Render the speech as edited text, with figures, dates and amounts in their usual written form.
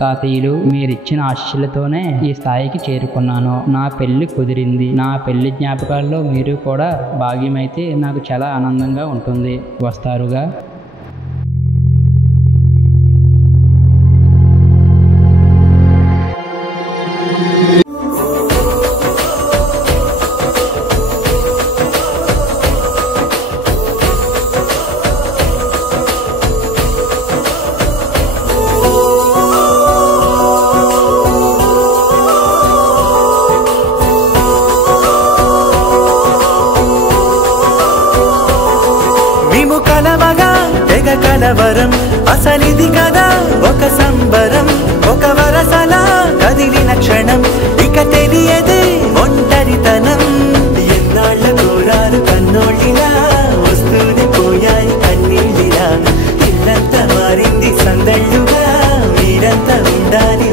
తాతయ్యలు మీరిచ్చిన ఆశీస్సులతోనే ఈ స్థాయికి చేరుకున్నాను. నా పెళ్లి కుదిరింది. నా పెళ్లి జ్ఞాపకాల్లో మీరు కూడా భాగ్యమైతే నాకు చాలా ఆనందంగా ఉంటుంది. వస్తారుగా? కలవరం అసలిది కదా ఒక సంబరం, ఒక వరసలా కదిలిన క్షణం, ఇక తెలియదే ఒంటరితనం. ఎన్నాళ్ళ కోరారు కన్నోళ్ళిలా, వస్తూనే పోయాయి కన్నీళ్ళిలా. ఇల్లంతా మారింది సందళ్ళుగా, మీరంతా ఉండాలి